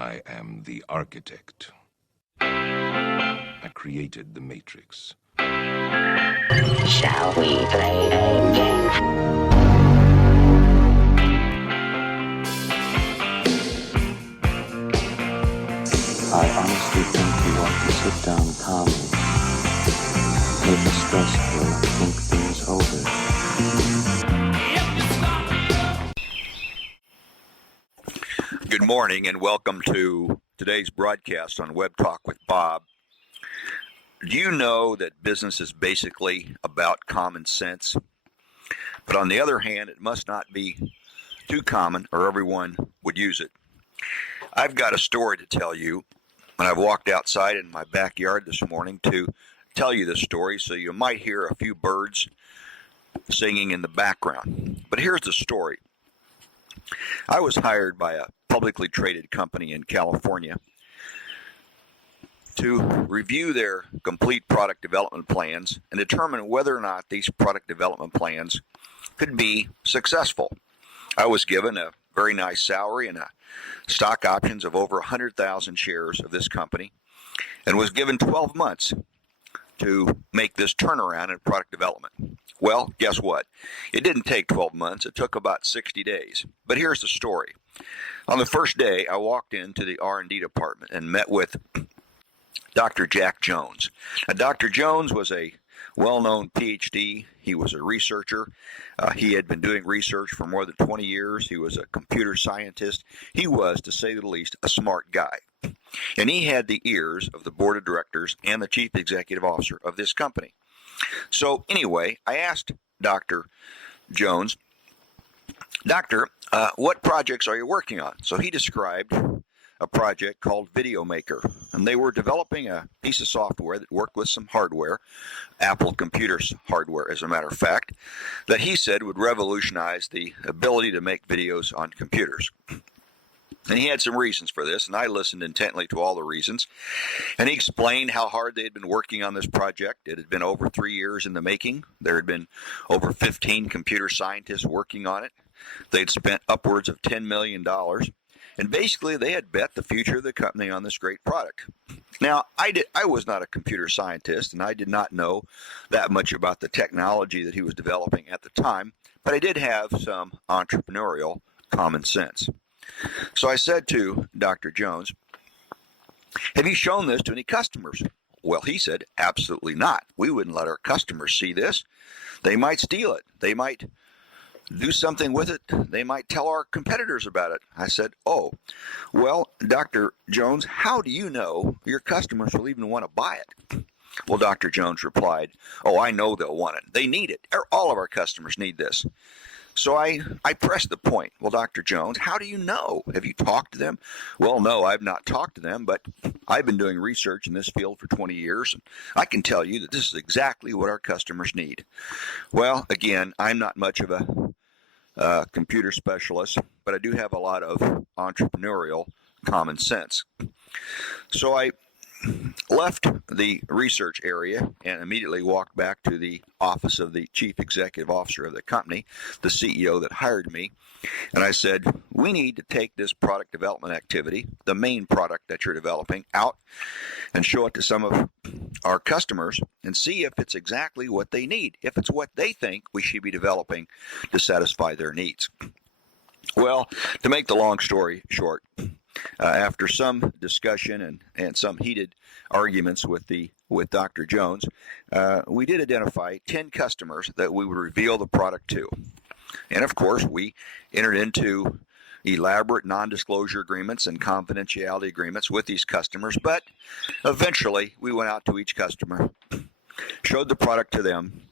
I am the architect. I created the Matrix. Shall we play a game? I honestly think you ought to sit down calmly, take a stress pill, and think things over. Good morning and welcome to today's broadcast on Web Talk with Bob. Do you know that business is basically about common sense? But on the other hand, it must not be too common or everyone would use it. I've got a story to tell you, and I've walked outside in my backyard this morning to tell you this story, so you might hear a few birds singing in the background. But here's the story. I was hired by a publicly traded company in California to review their complete product development plans and determine whether or not these product development plans could be successful. I was given a very nice salary and stock options of over 100,000 shares of this company and was given 12 months to make this turnaround in product development. Well, guess what? It didn't take 12 months. It took about 60 days. But here's the story. On the first day, I walked into the R&D department and met with Dr. Jack Jones. Now, Dr. Jones was a well-known PhD. He was a researcher. He had been doing research for more than 20 years. He was a computer scientist. He was, to say the least, a smart guy. And he had the ears of the board of directors and the chief executive officer of this company. So anyway, I asked Dr. Jones, Doctor, what projects are you working on? So he described a project called Video Maker, and they were developing a piece of software that worked with some hardware, Apple computers hardware as a matter of fact, that he said would revolutionize the ability to make videos on computers. And he had some reasons for this, and I listened intently to all the reasons. And he explained how hard they had been working on this project. It had been over 3 years in the making. There had been over 15 computer scientists working on it. They'd spent upwards of $10 million. And basically, they had bet the future of the company on this great product. Now, I was not a computer scientist, and I did not know that much about the technology that he was developing at the time, but I did have some entrepreneurial common sense. So I said to Dr. Jones, have you shown this to any customers? Well, he said, absolutely not. We wouldn't let our customers see this. They might steal it. They might do something with it. They might tell our competitors about it. I said, oh, well, Dr. Jones, how do you know your customers will even want to buy it? Well, Dr. Jones replied, oh, I know they'll want it. They need it. All of our customers need this. So I pressed the point. Well, Dr. Jones, how do you know? Have you talked to them? Well, no, I've not talked to them, but I've been doing research in this field for 20 years, and I can tell you that this is exactly what our customers need. Well, again, I'm not much of a computer specialist, but I do have a lot of entrepreneurial common sense. So I left the research area and immediately walked back to the office of the chief executive officer of the company, the CEO that hired me, and I said, we need to take this product development activity, the main product that you're developing, out and show it to some of our customers and see if it's exactly what they need, if it's what they think we should be developing to satisfy their needs. Well, to make the long story short, after some discussion and some heated arguments with Dr. Jones, we did identify 10 customers that we would reveal the product to. And of course, we entered into elaborate non-disclosure agreements and confidentiality agreements with these customers, but eventually we went out to each customer, showed the product to them,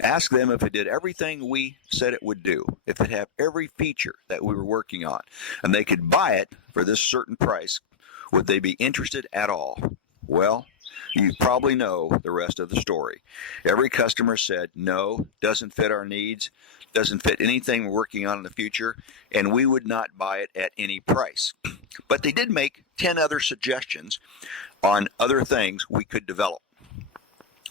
asked them if it did everything we said it would do, if it had every feature that we were working on, and they could buy it for this certain price, would they be interested at all? Well, you probably know the rest of the story. Every customer said, no, doesn't fit our needs, doesn't fit anything we're working on in the future, and we would not buy it at any price. But they did make 10 other suggestions on other things we could develop.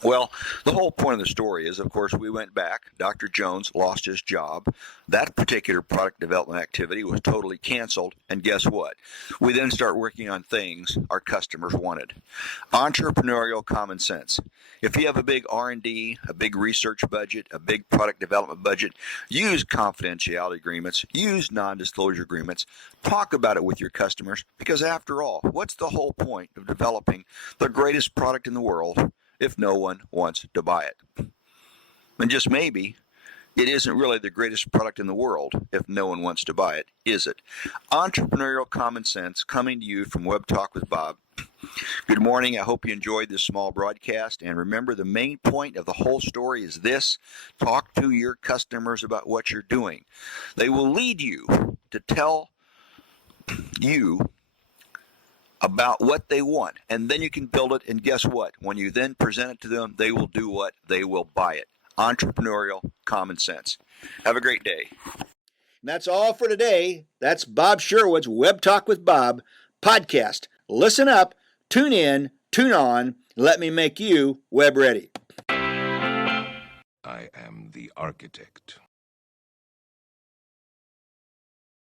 Well, the whole point of the story is, of course, we went back. Dr. Jones lost his job. That particular product development activity was totally canceled. And guess what? We then start working on things our customers wanted. Entrepreneurial common sense. If you have a big R&D, a big research budget, a big product development budget, use confidentiality agreements, use non-disclosure agreements, talk about it with your customers, because after all, what's the whole point of developing the greatest product in the world if no one wants to buy it? And just maybe it isn't really the greatest product in the world if no one wants to buy it, is it? Entrepreneurial common sense coming to you from Web Talk with Bob. Good morning. I hope you enjoyed this small broadcast. And remember, the main point of the whole story is this: talk to your customers about what you're doing. They will lead you to tell you about what they want, and then you can build it. And guess what? When you then present it to them, they will do what? They will buy it. Entrepreneurial common sense. Have a great day. And that's all for today. That's Bob Sherwood's Web Talk with Bob podcast. Listen up, tune in, tune on, let me make you web ready. I am the architect.